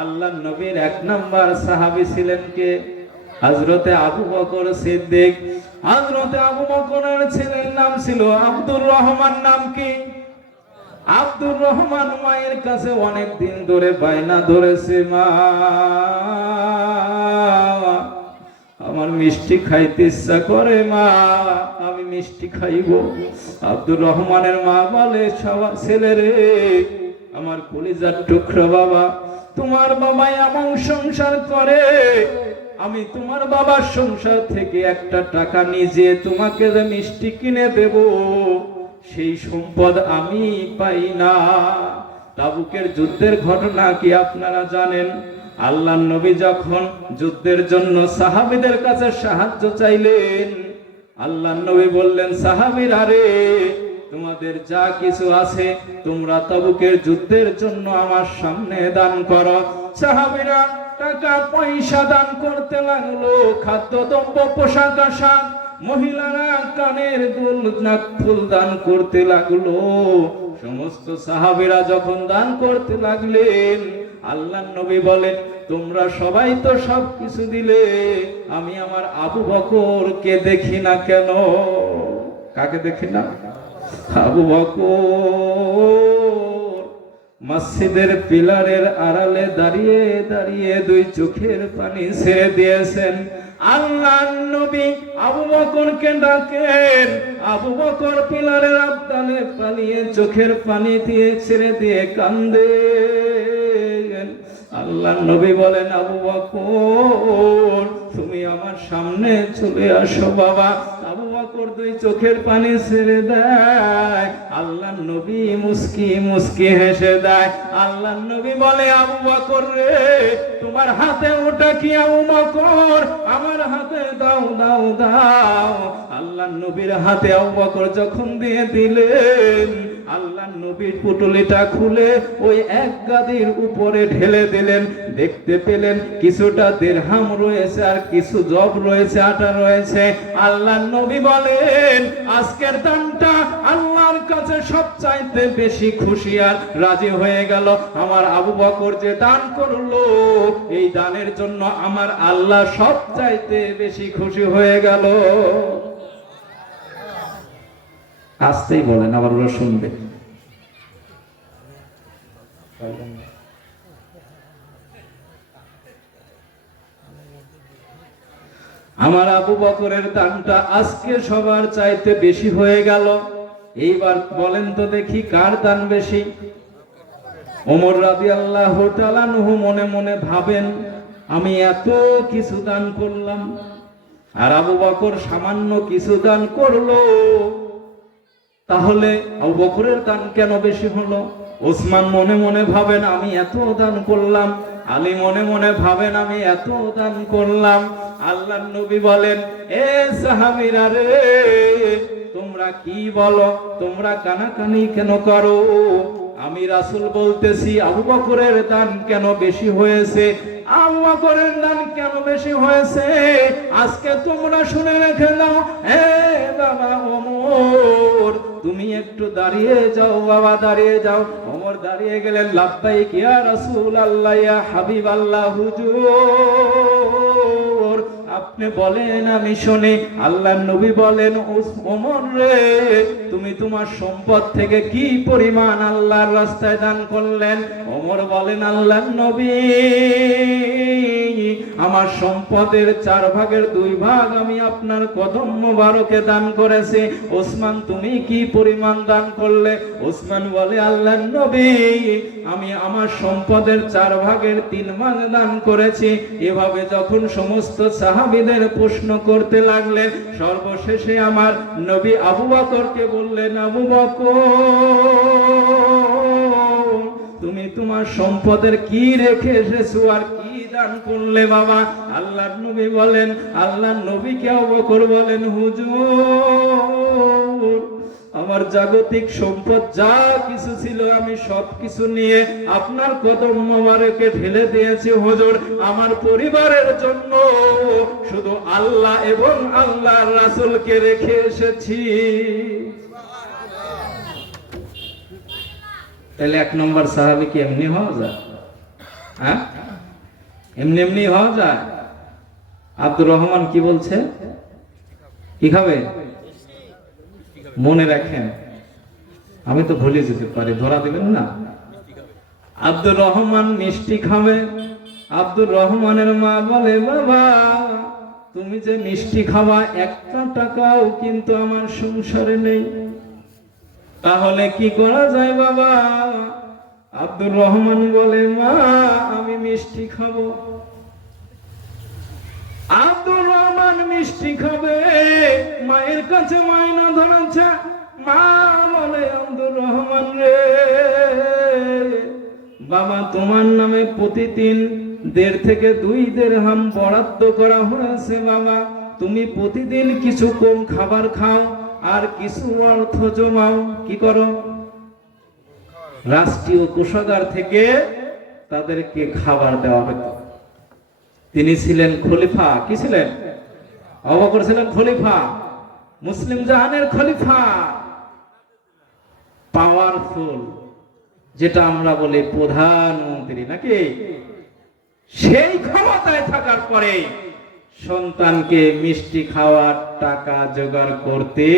আল্লাহর নবীর 1 নাম্বার সাহাবী ছিলেন কে? হযরতে আবু বকর সিদ্দিক। হযরতে আবু বকরের ছেলের নাম ছিল আব্দুর রহমান। নাম কি? আব্দুর রহমান। মায়ের কাছে অনেক দিন ধরে বায়না ধরেছে, মা আমার মিষ্টি খাইতে ইচ্ছা করে, মা আমি মিষ্টি খাইব। আব্দুর রহমানের মা বলে, ছেলে রে, আমার কলিজার টুকরা বাবা, তোমার বাবা এমন সংসার করে, আমি তোমার বাবার সংসার থেকে একটা টাকা নিজে তোমাকে যে মিষ্টি কিনে দেব, সেই সম্পদ আমি পাই না। তাবুকের যুদ্ধের ঘটনা কি আপনারা জানেন? আল্লাহর নবী যখন যুদ্ধের জন্য সাহাবীদের কাছে সাহায্য চাইলেন, আল্লাহর নবী বললেন, সাহাবীরা রে, তোমাদের যা কিছু আছে তোমরা তাবুকের যুদ্ধের জন্য আমার সামনে দান করো। সাহাবীরা টাকা পয়সা দান করতে লাগলো, খাদ্যদ্রব্য, পোশাক আশাক, মহিলারা কানের দুল, নাক ফুল দান করতে লাগলো। সমস্ত সাহাবীরা যখন দান করতে লাগলেন, আল্লাহর নবী বলেন, তোমরা সবাই তো সব কিছু দিলে, আমি আমার আবু বকরকে দেখি না কেন? কাকে দেখি না? আবু বকর মসজিদের পিলারের আড়ালে দাঁড়িয়ে দাঁড়িয়ে 2 চোখের পানি ছেড়ে দিয়েছেন। আল্লাহর নবী আবু বকরকে ডাকেন, আবু বকর পিলারের আড়ালে পালিয়ে চোখের পানি দিয়ে ছেড়ে দিয়ে কান্দে। আল্লাহর নবী বলেন, আবু বকর তুমি আমার সামনে চলে আসো বাবা। আবু বকর 2 চোখের পানি ছেড়ে দেয়। আল্লাহর নবী মুস্কি মুস্কি হেসে দেয়। আল্লাহর নবী বলে, আবু বকর রে, তোমার হাতে ওটা কি আবু বকর? আমার হাতে দাও দাও দাও। আল্লাহর নবীর হাতে আবু বকর যখন দিয়ে দিলেন, আল্লাহর নবীর পুটলিটা খুলে ওই এক গাদির উপরে ঢেলে দিলেন। দেখতে পেলেন কিছুটা দিরহাম রয়েছে, আর কিছু জব রয়েছে, আটা রয়েছে। আল্লাহর নবী বলেন, আজকের দানটা আল্লাহর কাছে সবচাইতে বেশি খুশি আর রাজি হয়ে গেল। আমার আবু বকর যে দান করলো, এই দানের জন্য আমার আল্লাহ সবচাইতে বেশি খুশি হয়ে গেল। আসতেই বলেন, আবার ওরা শুনবে। আমার আবু বকরের দানটা আজকে সবার চাইতে বেশি হয়ে গেল। এইবার বলেন তো দেখি, কার দান বেশি? ওমর রাদিয়াল্লাহু তাআলা আনহু মনে মনে ভাবেন, আমি এত কিছু দান করলাম, আর আবু বকর সামান্য কিছু দান করলো, তাহলে আবু বকরের দান কেন বেশি হলো? ওসমান মনে মনে ভাবেন, আমি এত দান করলাম। আলী মনে মনে ভাবেন, আমি এত দান করলাম। আল্লাহর নবী বলেন, এ সাহাবীরা রে, তোমরা কি বলো? তোমরা কানাকানি কেন করো? আমি রাসূল বলতেছি, আবু বকরের দান কেন বেশি হয়েছে? আবু বকরের দান কেন বেশি হয়েছে? আজকে তোমরা শুনে রেখে দাও। হে বাবা ওমর, তুমি একটু দাঁড়িয়ে যাও বাবা, দাঁড়িয়ে যাও। ওমর দাঁড়িয়ে গেলেন। লাব্বাইক ইয়া রাসূলুল্লাহ, ইয়া হাবিবাল্লাহ, হুজুর আপনি বলেন আমি শুনি। আল্লাহর নবী বলেন, ওমর রে, তুমি তোমার সম্পদ থেকে কি পরিমাণ আল্লাহর রাস্তায় দান করলেন? ওমর বলেন, আল্লাহর নবী, আমার সম্পদের 4 ভাগের 2 ভাগ আমি আপনার কদম মোবারকে দান করেছি। ওসমান, তুমি কি পরিমাণ দান করলে? ওসমান বলে, আল্লাহর নবী, আমি আমার সম্পদের 4 ভাগের 3 ভাগ দান করেছি। এভাবে যখন সমস্ত সাহাবীদের প্রশ্ন করতে লাগলেন, সর্বশেষে আমার নবী আবু বকরকে বললেন, আবু বকর, তুমি তোমার সম্পদের কি রেখে এসেছো আর কি দান করলে বাবা? আল্লাহর নবী বলেন, আল্লাহর নবীকে আবু বকর বলেন, হুজুর আমার জাগতিক সম্পদ যা কিছু ছিল আমি সব কিছু নিয়ে আপনার কদম মোবারকে ঢেলে দিয়েছি হুজুর। আমার পরিবারের জন্য শুধু আল্লাহ এবং আল্লাহর রাসূলকে রেখে এসেছি। তাহলে 1 নম্বর সাহাবী কি এমনি হওয়া যায়? হ্যাঁ, এমনি এমনি হওয়া যায়? আব্দুর রহমান কি বলছে? কি খাবে? মনে রাখেন, আমি তো ভুলে যেতে পারি, ধরা দিবেন না। আব্দুর রহমান মিষ্টি খাবে। আব্দুর রহমানের মা বলে, বাবা তুমি যে মিষ্টি খাওয়া, একটা টাকাও কিন্তু আমার সংসারে নেই, তাহলে কি করা যায় বাবা? আব্দুর রহমান বলে, মা আমি মিষ্টি খাবো। আব্দুর রহমান মিষ্টি খাবে, মায়ের কাছে মায়না ধরেছে। মা বলে, আব্দুর রহমান রে বাবা, তোমার নামে প্রতিদিন 1.5 থেকে 2 দিরহাম বরাদ্দ করা হয়েছে বাবা, তুমি প্রতিদিন কিছু কম খাবার খাও আর কিছু অর্থ জমাও। কি করো? রাষ্ট্রীয় কোষাগার থেকে তাদেরকে খাবার দেওয়া হতো। তিনি ছিলেন খলিফা। কি ছিলেন? আবু বকর ছিলেন খলিফা, মুসলিম জাহানের খলিফা, পাওয়ারফুল, যেটা আমরা বলি প্রধানমন্ত্রী নাকি। সেই ক্ষমতায় থাকার পরে সন্তানকে মিষ্টি খাওয়ার টাকা জোগাড় করতে,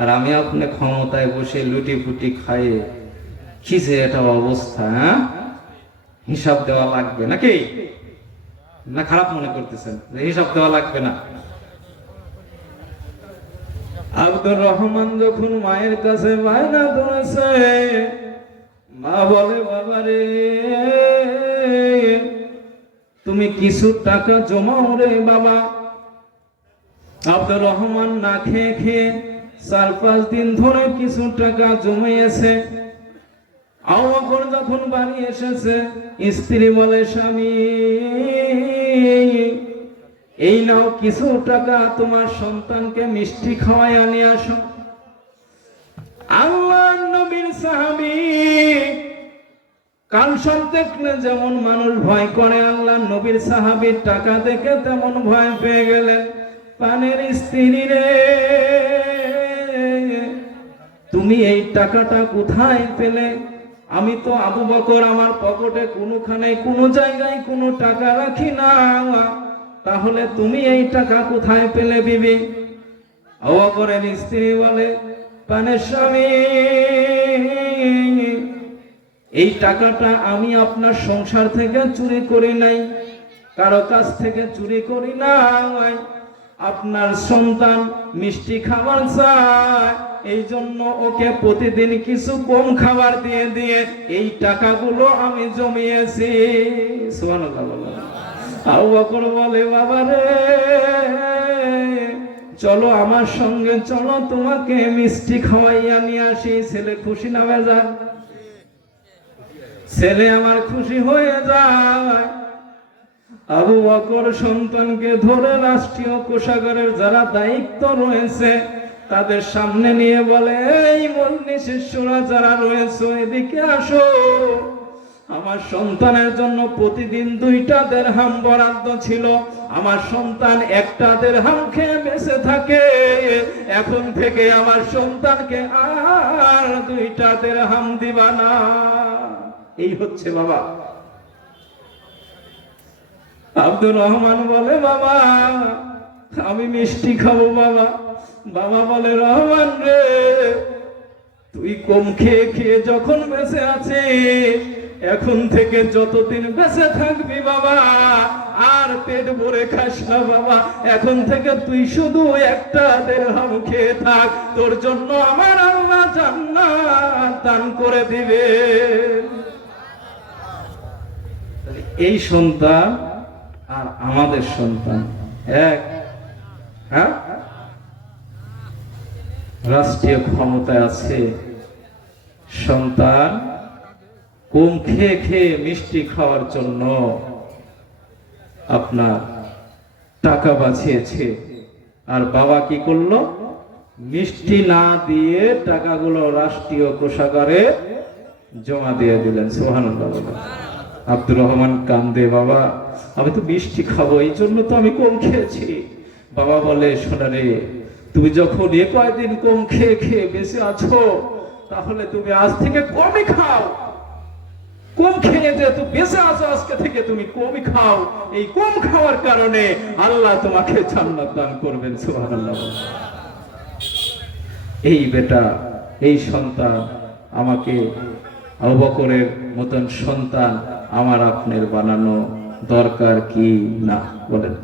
আর আমি আপনি ক্ষমতায় বসে লুটি ফুটি খাইয়ে কি যে এটা অবস্থা। হিসাব দেওয়া লাগবে নাকি? না খারাপ মনে করতেছেন যে হিসাব দেওয়া লাগবে না? আব্দুর রহমান যখন মায়ের কাছে বায়না ধরেছে, মা বলে, বাবা রে তুমি কিছু টাকা জমাও রে বাবা। আব্দুর রহমান না খেয়ে খেয়ে 4-5 দিন ধরে কিছু টাকা জমিয়েছে। আবু বকর যখন বাড়ি এসেছে, স্ত্রী বলে, স্বামী এই নাও কিছু টাকা, তোমার সন্তানকে মিষ্টি খাওয়াই আনিয়ে আসো। আল্লাহর নবীর সাহাবী, কাল দেখলে যেমন মানুষ ভয় করে, আল্লাহর নবীর সাহাবীর টাকা দেখে তেমন ভয় পেয়ে গেলেন। পানের স্ত্রী রে তুমি এই টাকাটা কোথায় পেলে? আমি তো আবু বকর আমার পকেটে কোনোখানে কোনো জায়গায় কোনো টাকা রাখি না, তাহলে তুমি এই টাকা কোথায় পেলে বিবি? আবু বকরের স্ত্রী বলে, পানের স্বামী এই টাকাটা আমি আপনার সংসার থেকে চুরি করি নাই, কারো কাছ থেকে চুরি করি নাই। আপনার সন্তান মিষ্টি খাবার চায়, এই জন্য ওকে প্রতিদিন কিছু কম খাবার দিয়ে দিয়ে এই টাকাগুলো আমি জমিয়েছি। সুবহানাল্লাহ। আবু বকর বলে, বাবা রে চলো আমার সঙ্গে, চলো তোমাকে মিষ্টি খাওয়াইয়া নিয়ে আসি। ছেলে খুশি না বেজার? ছেলে আমার খুশি হয়ে যায়। আবু বকর সন্তানকে ধরে রাষ্ট্রীয় কোষাগারের যারা দায়িত্ব রয়েছে তাদের সামনে নিয়ে বলে, এই মন্ত্রী শিষ্যরা যারা রয়েছে এদিকে আসো, আমার সন্তানের জন্য প্রতিদিন 2টা দিরহাম বরাদ্দ ছিল, আমার সন্তান 1টা দিরহাম খেয়ে বেঁচে থাকে, এখন থেকে আমার সন্তানকে আর 2টা দিরহাম দিবা না। এই হচ্ছে বাবা। আব্দুর রহমান বলে, বাবা আমি মিষ্টি খাবো বাবা। বাবা বলে, রহমান রে তুই কম খেয়ে খেয়ে যখন বেঁচে আছিস, এখন থেকে যতদিন বেঁচে থাকবি বাবা আর পেট ভরে খাস না বাবা। এখন থেকে তুই শুধু 1টা দিরহাম খেয়ে থাক, তোর জন্য আমার আল্লাহ জান্নাত দান করে দিবে। এই সন্তান আর আমাদের সন্তান এক। হ্যাঁ, রাষ্ট্রীয় ক্ষমতায় আছে, সন্তান কম খেয়ে খেয়ে মিষ্টি খাওয়ার জন্য আপনার টাকা বাঁচিয়েছে, আর বাবা কি করলো? মিষ্টি না দিয়ে টাকাগুলো রাষ্ট্রীয় কোষাগারে জমা দিয়ে দিলেন। সুবহানাল্লাহ। আব্দুর রহমান কান্দে, বাবা আমি তো মিষ্টি খাবো, এই জন্য তো আমি কম খেয়েছি। বাবা বলে, শোনা রে, তুমি যখন কয়েকদিন কম খেয়ে খেয়ে বেঁচে আছো, তাহলে তুমি আজ থেকে কমই খাও, খেয়ে যেহেতু বেঁচে আছো, আজকে থেকে তুমি কম খাও। এই কম খাওয়ার কারণে আল্লাহ তোমাকে জান্নাত দান করবেন। সুবহানাল্লাহ। এই বেটা, এই সন্তান আমাকে, আবু বকরের মতন সন্তান আমার আপনার বানানো দরকার কি না বলেন?